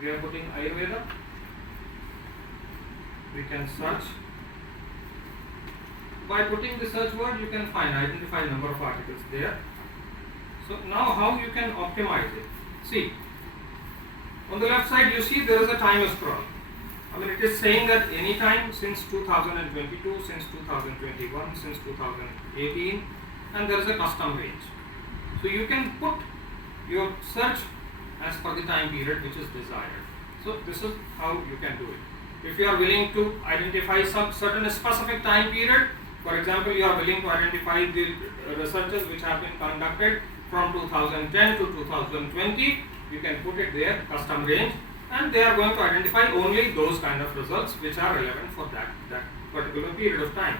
We are putting Ayurveda. We can search. By putting the search word, you can identify number of articles there. So now how you can optimize it? See, on the left side you see there is a time scroll. I mean, it is saying that any time since 2022, since 2021, since 2018, and there is a custom range. So you can put your search as per the time period which is desired. So this is how you can do it. If you are willing to identify some certain specific time period, for example, you are willing to identify the researches which have been conducted from 2010 to 2020, you can put it there, custom range, and they are going to identify only those kind of results which are relevant for that particular period of time.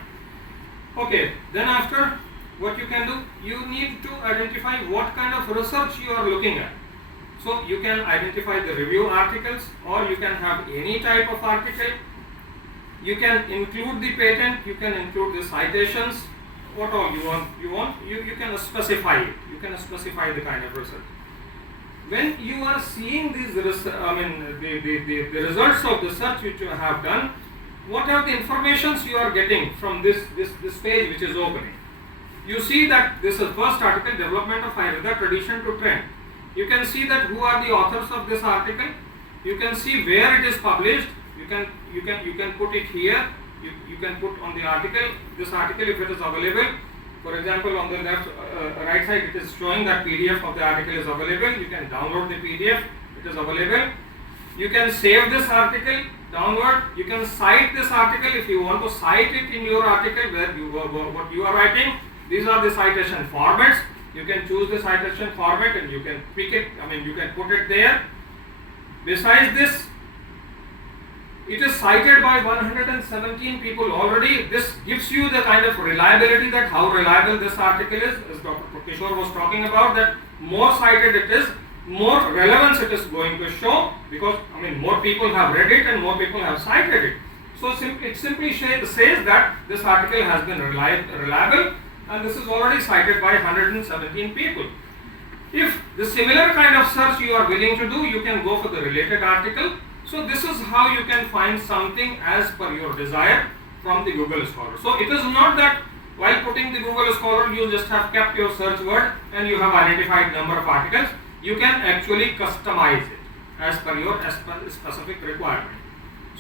Okay, then after, what you can do, you need to identify what kind of research you are looking at. So you can identify the review articles, or you can have any type of article. You can include the patent, you can include the citations, what all you want. You can specify it. You can specify the kind of research. When you are seeing these, the results of the search which you have done, what are the informations you are getting from this page which is opening? You see that this is first article, development of Ayurveda tradition to trend. You can see that who are the authors of this article. You can see where it is published. You can put it here. You can put on the article, this article if it is available. For example, on the left right side it is showing that PDF of the article is available. You can download the PDF, it is available. You can save this article, download. You can cite this article if you want to cite it in your article where what you are writing. These are the citation formats. You can choose the citation format and you can pick it, you can put it there. Besides this, it is cited by 117 people already. This gives you the kind of reliability, that how reliable this article is. As Dr. Kishore was talking about, that more cited it is, more relevance it is going to show, because more people have read it and more people have cited it. So it simply says that this article has been reliable, and this is already cited by 117 people. If the similar kind of search you are willing to do, you can go for the related article. So this is how you can find something as per your desire from the Google Scholar. So it is not that while putting the Google Scholar you just have kept your search word and you have identified number of articles. You can actually customize it as per your specific requirement.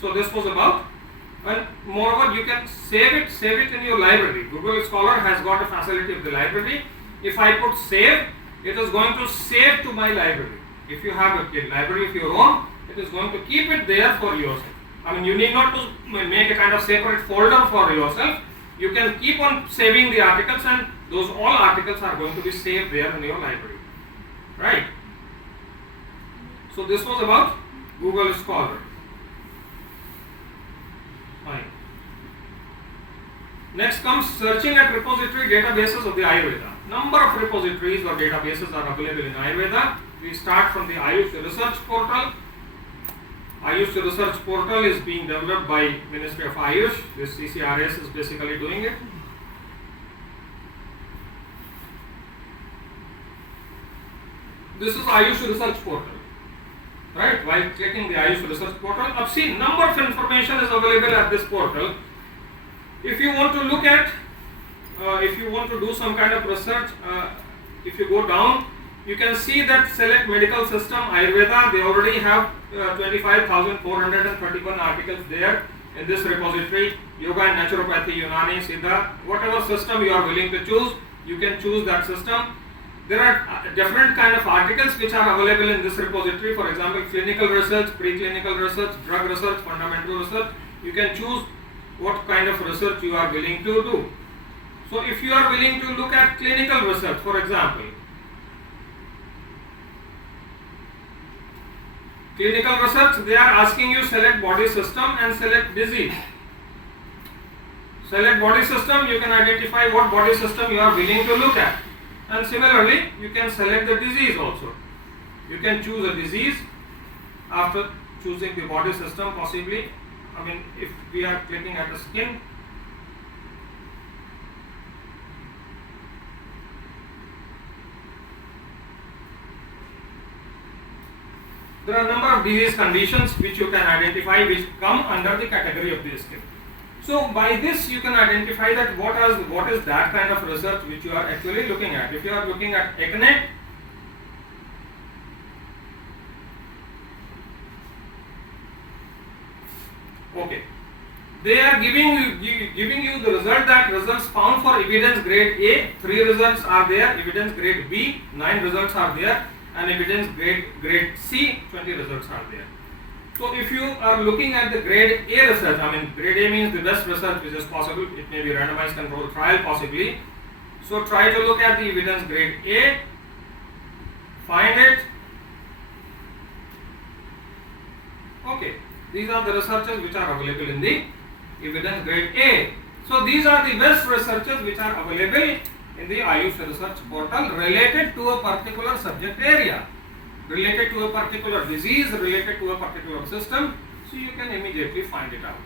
So this was about. And moreover, you can save it in your library. Google Scholar has got a facility of the library. If I put save, it is going to save to my library. If you have a library of your own, it is going to keep it there for yourself. You need not to make a kind of separate folder for yourself. You can keep on saving the articles, and those all articles are going to be saved there in your library. Right? So this was about Google Scholar. Fine. Next comes searching at repository databases of the Ayurveda. Number of repositories or databases are available in Ayurveda. We start from the Ayush Research Portal. Ayush Research Portal is being developed by Ministry of Ayush. This CCRS is basically doing it. This is Ayush Research Portal. Right? While clicking the Ayush Research Portal, see number of information is available at this portal. If you want to look at, if you want to do some kind of research, if you go down, you can see that select medical system Ayurveda, they already have 25,431 articles there in this repository. Yoga and naturopathy, Unani, Siddha, whatever system you are willing to choose, you can choose that system. There are different kind of articles which are available in this repository. For example, clinical research, preclinical research, drug research, fundamental research. You can choose what kind of research you are willing to do. So if you are willing to look at clinical research, for example, clinical research, they are asking you select body system and select disease. Select body system, you can identify what body system you are willing to look at. And similarly, you can select the disease also. You can choose a disease after choosing the body system possibly. If we are clicking at the skin, there are a number of disease conditions which you can identify which come under the category of the skin. So by this you can identify that what is that kind of research which you are actually looking at. If you are looking at acne, okay, they are giving you the result, that results found for evidence grade A, 3 results are there, evidence grade B, 9 results are there, and evidence grade C, 20 results are there. So if you are looking at the grade A research, I mean grade A means the best research which is possible, it may be randomized controlled trial possibly. So try to look at the evidence grade A, find it. Okay, these are the researches which are available in the evidence grade A. So these are the best researches which are available in the Ayush research portal related to a particular subject area, related to a particular disease, related to a particular system. So you can immediately find it out.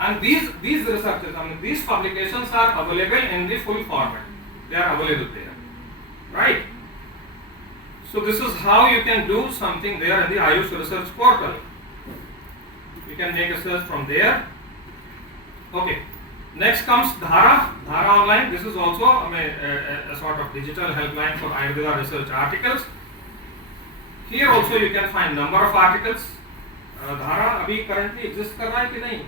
And these researches, I mean these publications are available in the full format. They are available there, right? So this is how you can do something there in the Ayush research portal. You can make a search from there. Okay. Next comes Dhara Online. This is also a sort of digital helpline for Ayurveda research articles. Here also you can find number of articles. Dhara अभी currently exist कर रहा है कि नहीं?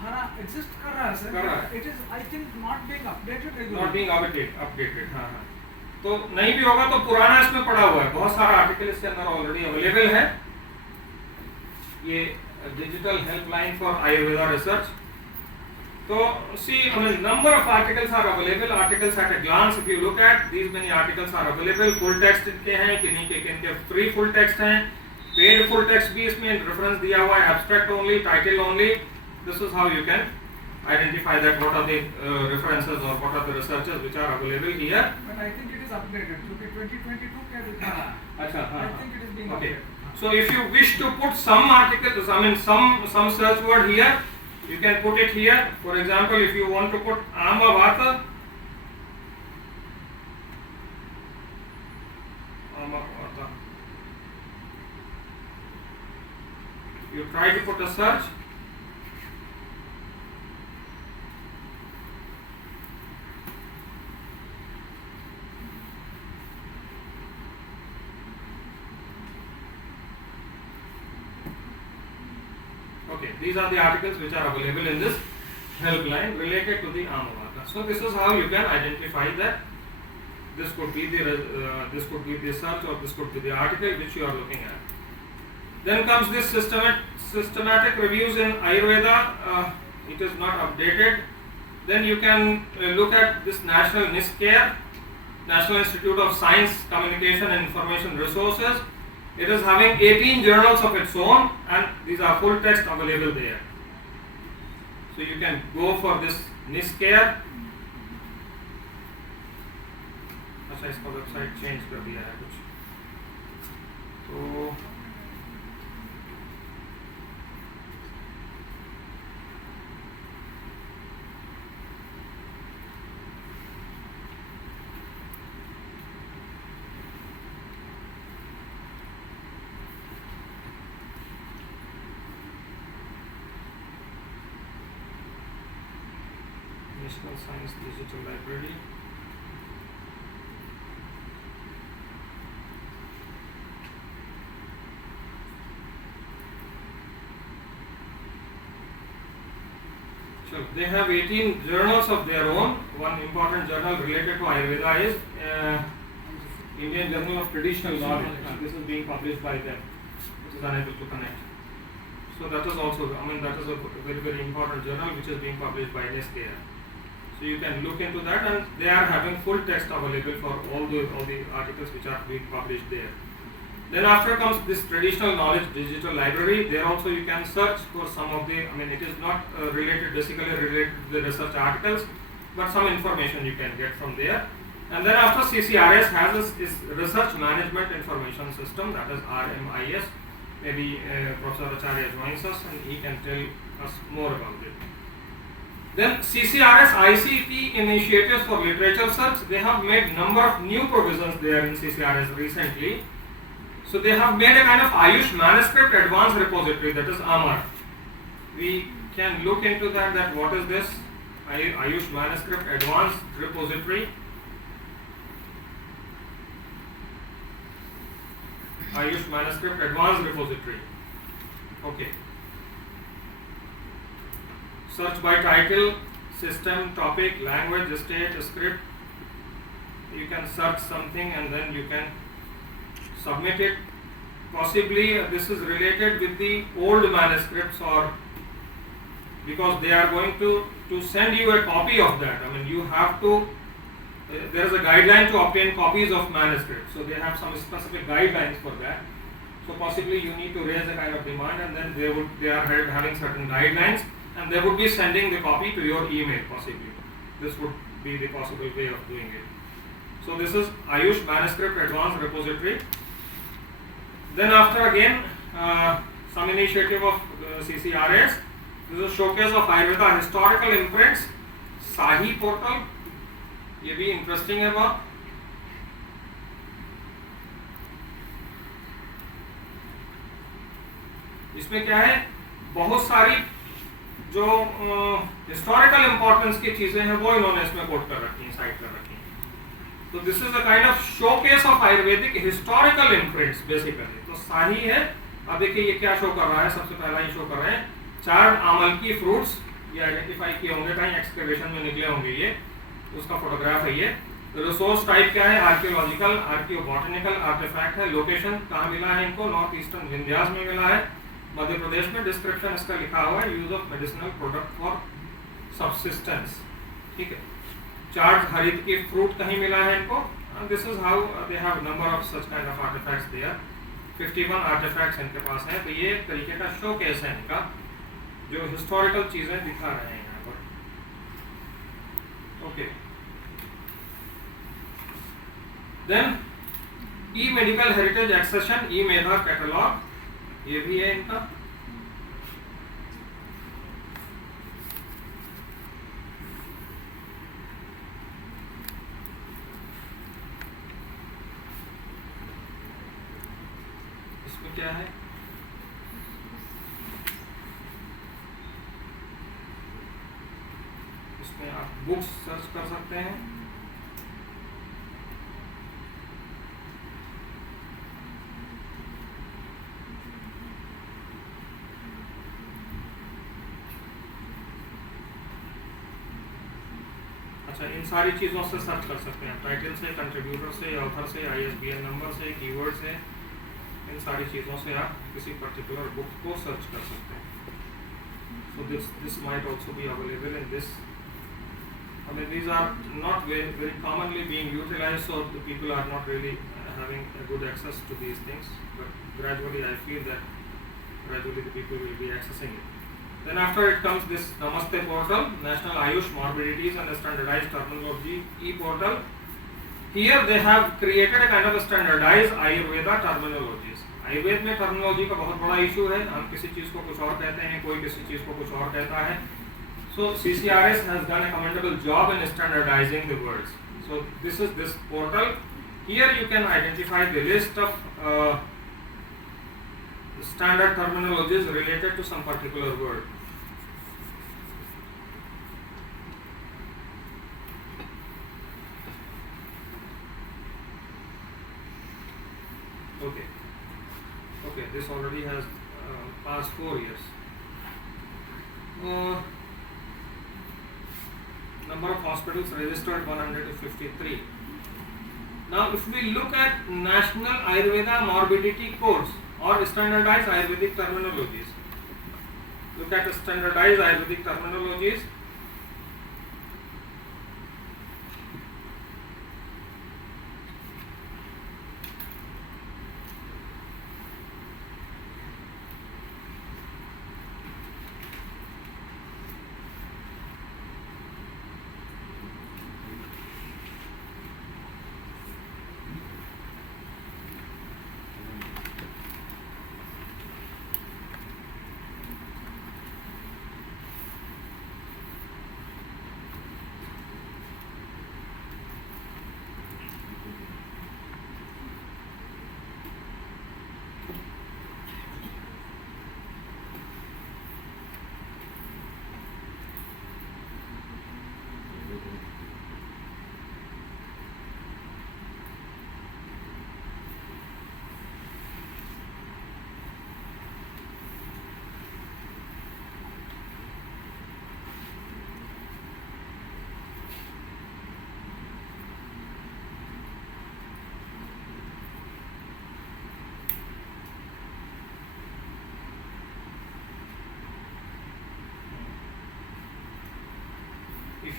Dhara exist कर रहा है sir. कर रहा है. It is I think not being updated regularly. Not being updated. हाँ. तो नहीं भी होगा तो पुराना इसमें पड़ा हुआ है. बहुत सारा आर्टिकल इसके अंदर ऑलरेडी अवेलेबल है. ये digital helpline for Ayurveda research. So see, I mean number of articles are available. Articles at a glance, if you look at these many articles are available. Full text इनके हैं, किनके free full text हैं, paid full text भी इसमें reference दिया हुआ है, abstract only, title only. This is how you can identify that what are the references or what are the researches which are available here. But I think it is updated. क्योंकि 2022 क्या लिखा है? अच्छा हाँ. I think it is being okay. updated. So if you wish to put some articles, I mean some search word here, you can put it here. For example, if you want to put Amavata, you try to put a search. Okay, these are the articles which are available in this helpline related to the Amavata. So this is how you can identify that this could be the search or this could be the article which you are looking at. Then comes this systematic reviews in Ayurveda. It is not updated. Then you can look at this National NISCARE, National Institute of Science, Communication and Information Resources. It is having 18 journals of its own and these are full text available there. So you can go for this NISCARE. अच्छा इसका website change कर दिया है कुछ. तो National Science Digital Library. So they have 18 journals of their own. One important journal related to Ayurveda is Indian Journal of Traditional Knowledge. This is being published by them, which is unable to connect. So that is also, that is a very, very important journal which is being published by NISCARE. So you can look into that, and they are having full text available for all the articles which are being published there. Then after comes this traditional knowledge digital library. There also you can search for some of the, it is not basically related to the research articles, but some information you can get from there. And then after CCRS has this research management information system, that is RMIS. Maybe Professor Acharya joins us and he can tell us more about it. Then CCRS ICT initiatives for literature search. They have made number of new provisions there in CCRS recently. So they have made a kind of Ayush manuscript advanced repository, that is AMAR. We can look into that what is this Ayush manuscript advanced repository. Ayush manuscript advanced repository. Okay. Search by title, system, topic, language, state, script. You can search something and then you can submit it. Possibly this is related with the old manuscripts, or because they are going to send you a copy of that. I mean, you have to, there is a guideline to obtain copies of manuscripts. So they have some specific guidelines for that. So possibly you need to raise a kind of demand, and then they are having certain guidelines, and they would be sending the copy to your email possibly. This would be the possible way of doing it. So this is Ayush manuscript advanced repository. Then after again some initiative of CCRS. This is a showcase of Ayurveda historical imprints, Sahi portal. ये भी interesting है बहुत. इसमें क्या है, बहुत सारी जो हिस्टोरिकल इंपॉर्टेंस की चीजें हैं वो इन्होंने इसमें कोट कर रखी हैं, साइट कर रखी हैं. तो this is a kind of showcase of Ayurvedic historical imprints basically. तो शाही है. अब देखिए ये क्या शो कर रहा है. सबसे पहला ही शो कर रहे हैं 4 आमल की फ्रूट्स. ये आइडेंटिफाई किए होंगे, कहीं एक्सकवेशन में निकले होंगे, ये उसका फोटोग्राफ है. ये रिसोर्स टाइप क्या है, आर्कियोलॉजिकल आर्कियोबॉटनिकल आर्टिफैक्ट है. लोकेशन कहाँ मिला है इनको, नॉर्थ ईस्टर्न विंध्यास में मिला है, मध्य प्रदेश में. डिस्क्रिप्शन इसका लिखा हुआ है, use of medicinal product for subsistence. ठीक है. चार्ज हरित की फ्रूट कहीं मिला है इनको. This is how they have number of such kind of artifacts there. 51 artifacts इनके पास हैं. तो ये एक तरीके का शोकेस है इनका, जो हिस्टोरिकल चीजें दिखा रहे हैं यहाँ पर. ओके. देन ई मेडिकल हेरिटेज एक्सेशन, ई मेधा कैटलॉग, ये भी है इनका. इसमें क्या है, इसमें आप बुक्स सर्च कर सकते हैं. अच्छा, इन सारी चीज़ों से सर्च कर सकते हैं. टाइटल से, कंट्रीब्यूटर से, ऑथर से, ISBN नंबर से, कीवर्ड से, इन सारी चीज़ों से आप किसी पर्टिकुलर बुक को सर्च कर सकते हैं. So this might also be available in this. I mean, these are not very commonly being utilized, so the people are not really having a good access to these things. But gradually, I feel that gradually the people will be accessing it. Then after it comes this Namaste portal, National Ayush Morbidities and Standardized Terminology e-portal. Here they have created a kind of a standardized Ayurveda terminologies. Ayurveda में terminology का बहुत बड़ा issue है. हम किसी चीज़ को कुछ और कहते हैं, कोई किसी चीज़ को कुछ और कहता है. So CCRS has done a commendable job in standardizing the words. So this is this portal. Here you can identify the list of standard terminologies related to some particular word. Okay, this already has past 4 years. Number of hospitals registered 153. Now if we look at National Ayurveda Morbidity Codes or standardized Ayurvedic terminologies, look at standardized Ayurvedic terminologies.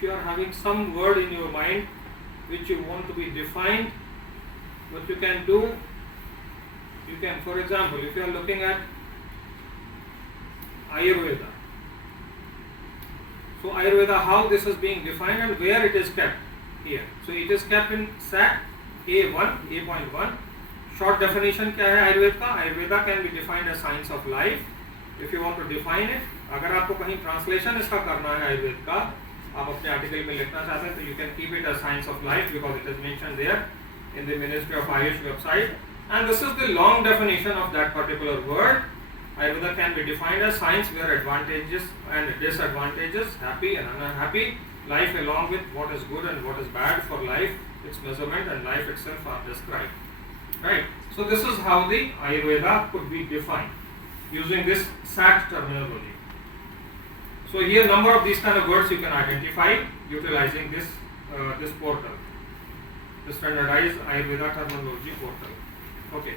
you are having some word in your mind which you want to be defined, what you can do, you can, for example, if you are looking at Ayurveda, so Ayurveda, how this is being defined and where it is kept here. So it is kept in SAT A1, A.1. Short definition क्या है आयुर्वेद का? Ayurveda can be defined as science of life. If you want to define it, अगर आपको कहीं translation इसका करना है आयुर्वेद का, आप अपने आर्टिकल में लिखना चाहते हैं तो you can keep it as science of life because it is mentioned there in the Ministry of Ayush website. And this is the long definition of that particular word. Ayurveda can be defined as science where advantages and disadvantages, happy and unhappy, life along with what is good and what is bad for life, its measurement and life itself are described. Right. So this is how the Ayurveda could be defined using this SAT terminology. So here number of these kind of words you can identify utilizing this this portal, the standardized Ayurveda terminology portal. Okay.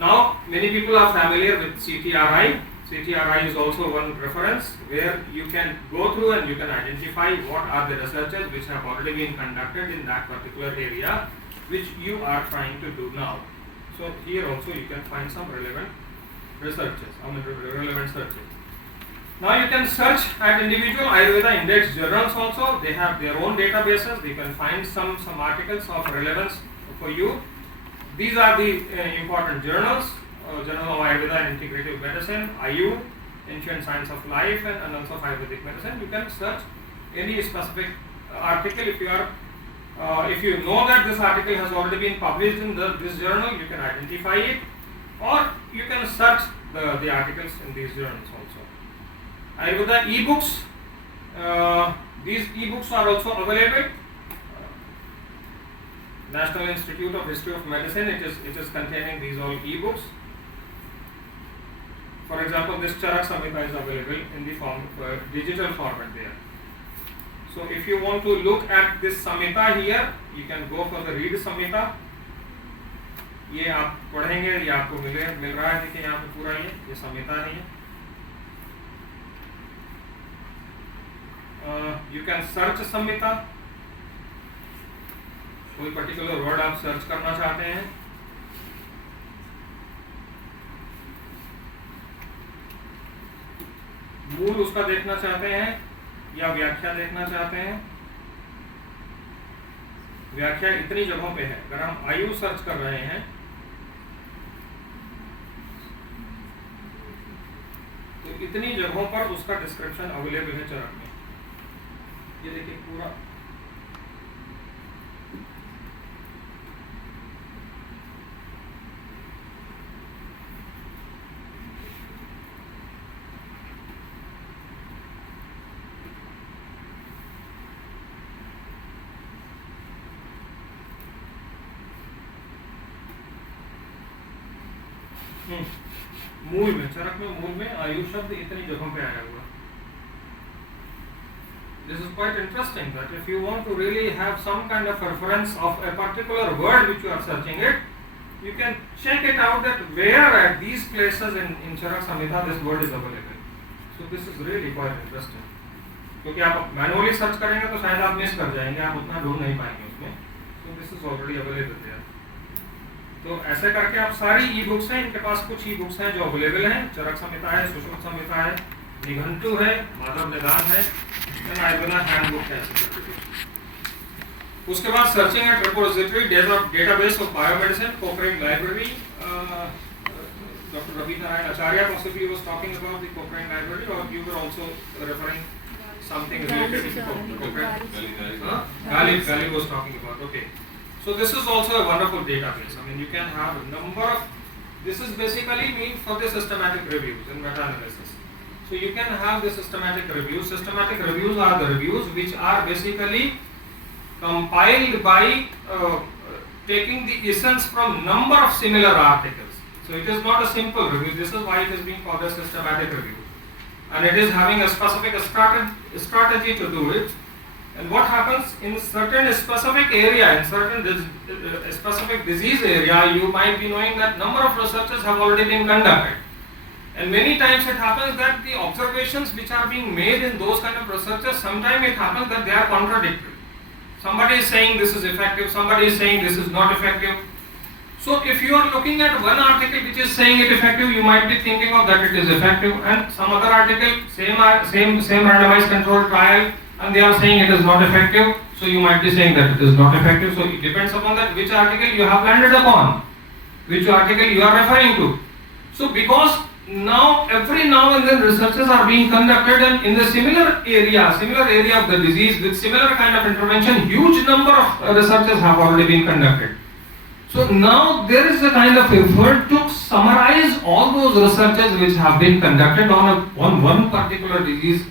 Now many people are familiar with CTRI. CTRI is also one reference where you can go through and you can identify what are the researches which have already been conducted in that particular area which you are trying to do now. So here also you can find some relevant researches, relevant searches. Now you can search at individual Ayurveda index journals also. They have their own databases. You can find some articles of relevance for you. These are the important journals. Journal of Ayurveda and Integrative Medicine, IU, Ancient Science of Life and Annals of Ayurvedic Medicine. You can search any specific article if you are if you know that this article has already been published in this journal, you can identify it, or you can search the articles in these journals also. Ayurveda e-books, these e-books are also available. National Institute of History of Medicine, it is containing these all e-books. For example, this Charak Samhita is available in the form digital format there. So if you want to look at this Samhita here, you can go for the read Samhita. ये आप पढ़ेंगे, ये आपको मिल रहा है कि यहाँ पे पूरा ये संहिता है ये. You can search संहिता. कोई पर्टिकुलर वर्ड आप सर्च करना चाहते हैं, मूल उसका देखना चाहते हैं या व्याख्या देखना चाहते हैं. व्याख्या इतनी जगहों पे है. अगर हम आयु सर्च कर रहे हैं तो इतनी जगहों पर उसका डिस्क्रिप्शन अवेलेबल है चरक में. ये देखिए पूरा मूल में, चरक में मूल में आयु शब्द इतनी जगहों पे आया हुआ. This is quite interesting that if you want to really have some kind of reference of a particular word which you are searching it, you can check it out that where at these places in Charak Samhita this word is available. So this is really quite interesting. क्योंकि आप manually search करेंगे तो शायद आप miss कर जाएंगे, आप उतना ढूंढ नहीं पाएंगे उसमें. So this is already available there. तो ऐसे करके आप सारी ई बुक्स हैं, इनके पास कुछ ई बुक्स हैं जो अवेलेबल हैं. चरक संहिता है, सुश्रुत संहिता है, निघंटु है, माधव निदान है, आयुर्वेदा हैंडबुक है. उसके बाद searching at repository database of biomedicine, Cochrane library. Doctor Ravi Narayan Acharya possibly was talking about the Cochrane library, or you were also referring something related to Cochrane. Gali was talking about. Okay. So this is also a wonderful database. I mean, you can have a number of. This is basically meant for the systematic reviews and meta-analysis. So you can have the systematic reviews. Systematic reviews are the reviews which are basically compiled by taking the essence from number of similar articles. So it is not a simple review. This is why it is being called a systematic review, and it is having a specific strategy to do it. And what happens in certain specific area, in certain specific disease area, you might be knowing that number of researches have already been conducted, And many times it happens that the observations which are being made in those kind of researches, sometimes it happens that they are contradictory. Somebody is saying this is effective, somebody is saying this is not effective. So if you are looking at one article which is saying it effective, you might be thinking of that it is effective, and some other article, same randomized controlled trial, and they are saying it is not effective, so you might be saying that it is not effective. So it depends upon that which article you have landed upon, which article you are referring to. So because every now and then researches are being conducted, and in the similar area of the disease with similar kind of intervention, huge number of researches have already been conducted. So now there is a kind of effort to summarize all those researches which have been conducted on one particular disease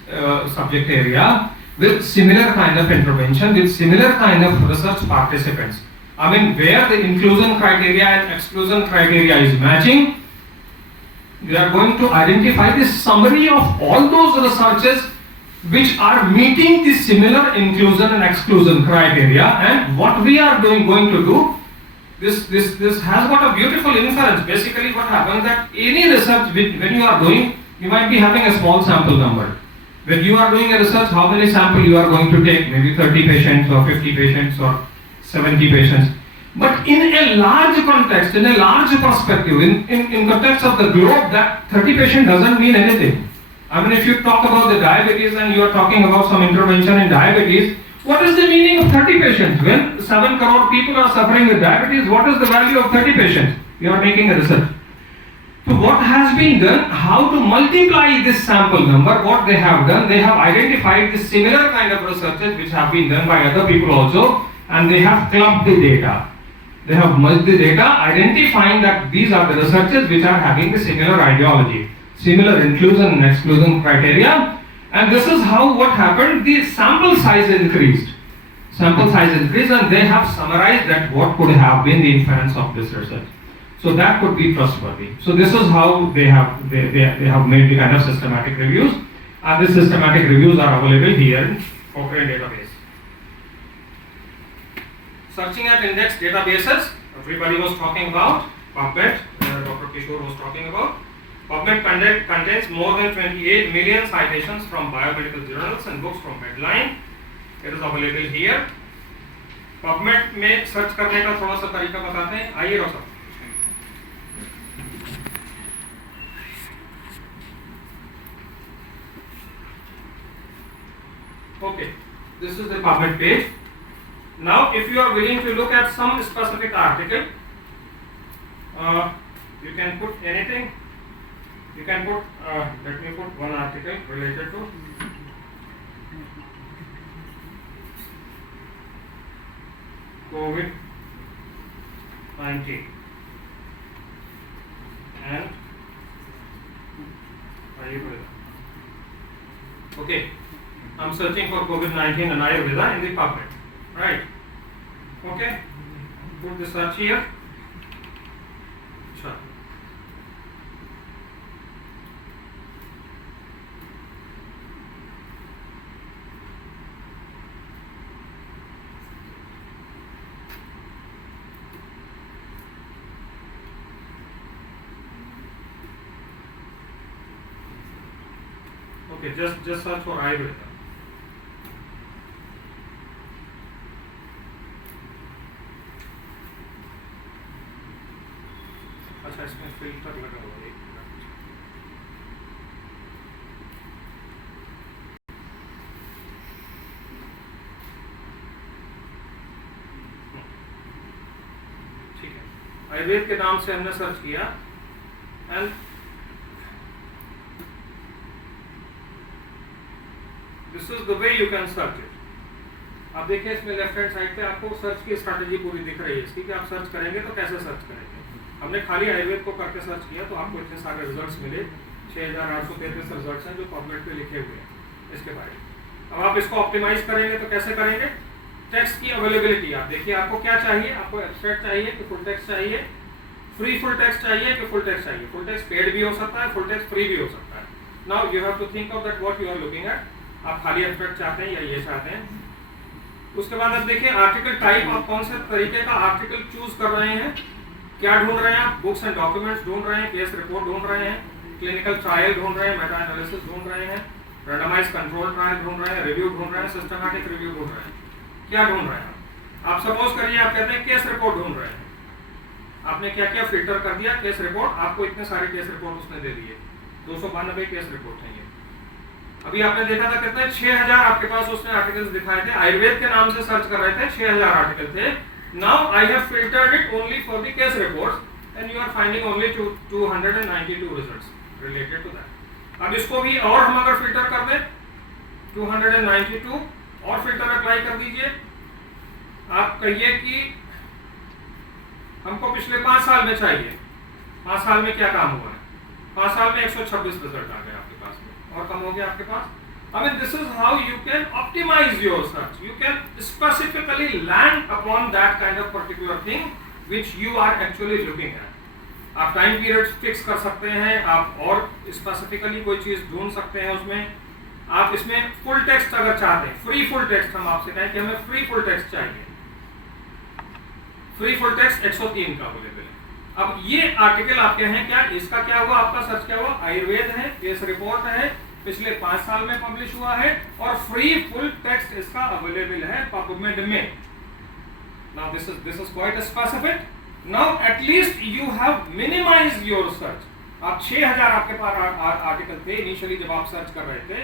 subject area with similar kind of intervention, with similar kind of research participants. I mean, where the inclusion criteria and exclusion criteria is matching, we are going to identify the summary of all those researches which are meeting the similar inclusion and exclusion criteria, and what we are going to do. This has got a beautiful inference. Basically what happens that any research when you are doing, you might be having a small sample number. When you are doing a research, how many samples you are going to take? Maybe 30 patients or 50 patients or 70 patients. But in a large context, in a large perspective, in context of the globe, that 30 patients doesn't mean anything. I mean, if you talk about the diabetes and you are talking about some intervention in diabetes, what is the meaning of 30 patients? When 7 crore people are suffering with diabetes, what is the value of 30 patients? You are making a research. So what has been done, how to multiply this sample number, what they have done, they have identified the similar kind of researches which have been done by other people also, and they have clubbed the data. They have merged the data, identifying that these are the researches which are having the similar ideology, similar inclusion and exclusion criteria. And this is how what happened, the sample size increased. Sample size increased, and they have summarized that what could have been the inference of this research. So that could be trustworthy. So this is how they have made the kind of systematic reviews. And the systematic reviews are available here in Cochrane database. Searching at index databases, everybody was talking about. PubMed, Dr. Kishore was talking about. PubMed contains more than 28 million citations from biomedical journals and books from Medline. It is available here. PubMed में search करने का थोड़ा सा तरीका बताते हैं. आइए doctor. Okay, this is the PubMed page. Now, if you are willing to look at some specific article, you can put anything. You can put, let me put one article related to COVID-19 and Ayurveda. Okay, I'm searching for COVID-19 and Ayurveda in the PubMed, right? Okay, put the search here. Sure. Okay, just search for Ayurveda. अच्छा इसमें filter लगा हुआ है. ठीक है, आयुर्वेद के नाम से हमने सर्च किया and this is the way you can search it. आप देखिए इसमें लेफ्ट हैंड साइड पे आपको सर्च की स्ट्रैटेजी पूरी दिख रही है इसकी कि आप सर्च करेंगे तो कैसे सर्च करेंगे. हमने खाली आयुर्वेद को करके सर्च किया तो आपको इतने सारे रिजल्ट्स मिले. 6833 रिजल्ट्स हैं जो PubMed पे लिखे हुए हैं इसके बारे में. अब आप इसको ऑप्टिमाइज करेंगे तो कैसे करेंगे. टेक्स्ट की अवेलेबिलिटी आप देखिए, आपको क्या चाहिए. आपको एब्स्ट्रैक्ट चाहिए कि फुल टेक्स्ट चाहिए, फ्री फुल टेक्स्ट चाहिए कि फुल टेक्स्ट चाहिए. फुल टेक्स्ट पेड भी हो सकता है, फुल टेक्स्ट फ्री भी हो सकता है. Now you have to think of that what you are looking at. आप खाली एब्स्ट्रैक्ट चाहते हैं या ये चाहते हैं. उसके बाद आप देखिए आर्टिकल टाइप, आप कौन से तरीके का आर्टिकल चूज कर रहे हैं. क्या ढूंढ रहे हैं आप. बुक्स एंड डॉक्यूमेंट्स ढूंढ रहे हैं, केस रिपोर्ट ढूंढ रहे हैं, क्लिनिकल ट्रायल ढूंढ रहे हैं, मेटा एनालिसिस ढूंढ रहे हैं, रैंडमाइज कंट्रोल ट्रायल ढूंढ रहे हैं, रिव्यू ढूंढ रहे हैं, सिस्टमैटिक रिव्यू ढूंढ रहे हैं। क्या ढूंढ रहे हैं आप सपोज करिए आप कहते हैं केस रिपोर्ट ढूंढ रहे हैं। आपने क्या क्या फिल्टर कर दिया, केस रिपोर्ट, आपको इतने सारे केस रिपोर्ट उसने दे दिए, 292 केस रिपोर्ट है ये। अभी आपने देखा था कितने 6000 आपके पास उसने आर्टिकल्स दिखाए थे, आयुर्वेद के नाम से सर्च कर रहे थे, 6000 आर्टिकल थे। Now I have filtered it only for the case reports and you are finding only 292 results related to that. अब इसको भी और हम अगर फिल्टर कर दें 292 और फिल्टर अप्लाई कर दीजिए। आप कहिए कि हमको पिछले 5 साल में चाहिए, 5 साल में क्या काम हुआ है, 5 साल में 126 रिजल्ट आ गए आपके पास में, और कम हो गया आपके पास। I mean, this is how you can optimize your search. You can specifically land upon that kind of particular thing which you are actually looking at. आप टाइम पीरियड फिक्स कर सकते हैं, आप और स्पेसिफिकली कोई चीज ढूंढ सकते हैं उसमें। आप इसमें फुल टेक्स्ट अगर चाहते हैं, फ्री फुल टेक्स्ट, हम आपसे कहें कि हमें फ्री फुल टेक्स्ट चाहिए, फ्री फुल टेक्स्ट 103 का अवेलेबल है। अब ये आर्टिकल आपके हैं क्या, इसका क्या हुआ, आपका सर्च क्या हुआ, आयुर्वेद है, केस रिपोर्ट है, पिछले 5 साल में पब्लिश हुआ है, और फ्री फुल टेक्स्ट इसका अवेलेबल है पबमेड में। Now this is quite specific. Now at least you have minimised your search. आप 6000 आपके पास आर्टिकल थे इनिशियली जब आप सर्च कर रहे थे,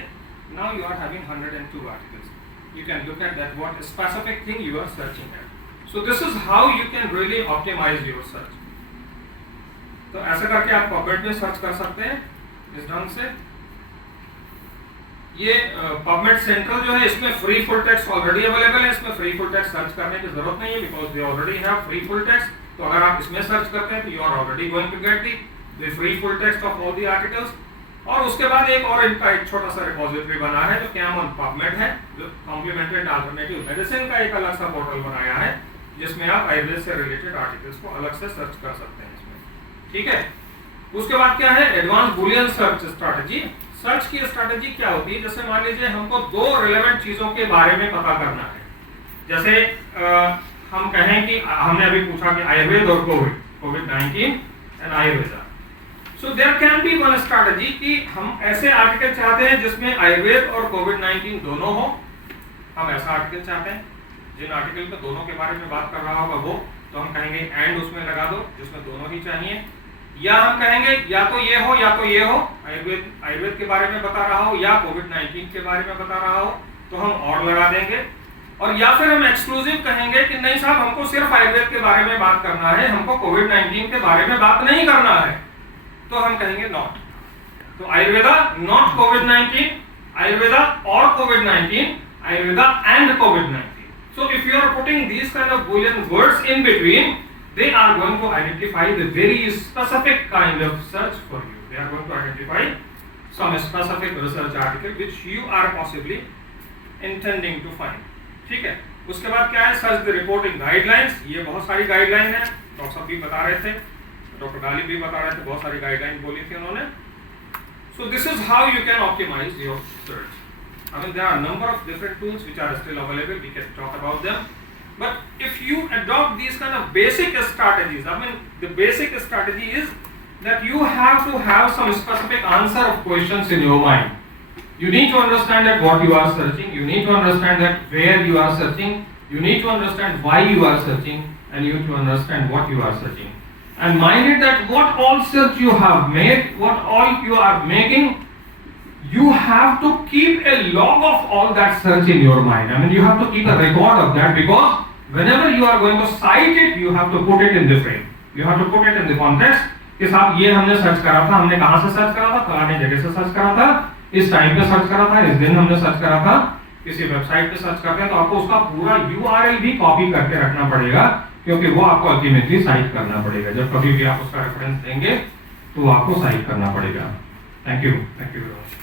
now you are having 102 articles. You can look at that what specific thing you are searching at. So this is how you can really optimize your search. तो ऐसे करके आप PubMed में सर्च कर सकते हैं इस ढंग से। ये PubMed सेंट्रल जो है इसमें free full text already available है, इसमें फ्री फुल टेक्स्ट सर्च करने की जरूरत नहीं है because they already have free full text. तो अगर आप इसमें सर्च करते हैं तो you are already going to get the free full text of all the articles. और उसके बाद एक और इनका एक छोटा सा रिपोजिटरी बना है जो क्या PubMed है, जो कॉम्प्लीमेंट्री एंड अल्टरनेटिव मेडिसिन का एक अलग सा पोर्टल बनाया है जिसमें आप आयुर्वेद से रिलेटेड आर्टिकल्स को अलग से सर्च कर सकते हैं इसमें। ठीक है, उसके बाद क्या है, advance Boolean search strategy. Search की स्ट्रैटेजी क्या होती है, जैसे मान लीजिए हमको 2 रिलेवेंट चीजों के बारे में पता करना है। जैसे हम कहें कि हमने अभी पूछा कि आयुर्वेद और कोविड-19 and Ayurveda. So there can be one strategy कि हम ऐसे आर्टिकल चाहते हैं जिसमें आयुर्वेद और कोविड-19 दोनों हो। हम ऐसा आर्टिकल चाहते हैं जिन आर्टिकल में दोनों के बारे में बात कर रहा होगा वो, तो हम कहेंगे एंड उसमें लगा दो जिसमें दोनों ही चाहिए। या हम कहेंगे या तो ये हो या तो ये हो, आयुर्वेद के बारे में बता रहा हो या कोविड-19 के बारे में बता रहा हो, तो हम और लगा देंगे। और या फिर हम एक्सक्लूसिव कहेंगे कि नहीं साहब हमको सिर्फ आयुर्वेद के बारे में बात करना है, हमको कोविड-19 के बारे में बात नहीं करना है, तो हम कहेंगे नॉट। तो आयुर्वेदा नॉट कोविड-19, आयुर्वेदा और कोविड-19, Ayurveda and covid. So if you are putting these kind of Boolean words in between, they are going to identify the very specific kind of search for you. They are going to identify some specific research article which you are possibly intending to find. ठीक है, उसके बाद क्या है, search the reporting guidelines. ये बहुत सारी guideline है, डॉक्टर साहब भी बता रहे थे, डॉक्टर गालिब भी बता रहे थे, बहुत सारी गाइडलाइन बोली थी उन्होंने। So this is how you can optimize your search. I mean, there are a number of different tools which are still available. We can talk about them. But if you adopt these kind of basic strategies, I mean, the basic strategy is that you have to have some specific answer of questions in your mind. You need to understand that what you are searching. You need to understand that where you are searching. You need to understand why you are searching, and you need to understand what you are searching. And mind it that what all search you have made, what all you are making, you have to keep a log of all that search in your mind. I mean, you have to keep a record of that, because whenever you are going to cite it, you have to put it in the frame. You have to put it in the context. कि साहब ये हमने search करा था, हमने कहाँ से search करा था, फलाने जगह से सर्च करा था, इस टाइम पे सर्च करा था, इस दिन हमने सर्च करा था, किसी वेबसाइट पे सर्च करते हैं तो आपको उसका पूरा URL भी कॉपी करके रखना पड़ेगा, क्योंकि वो आपको अल्टीमेटली साइट करना पड़ेगा। जब कभी भी आप उसका रेफरेंस देंगे तो आपको साइट करना पड़ेगा। Thank you very much.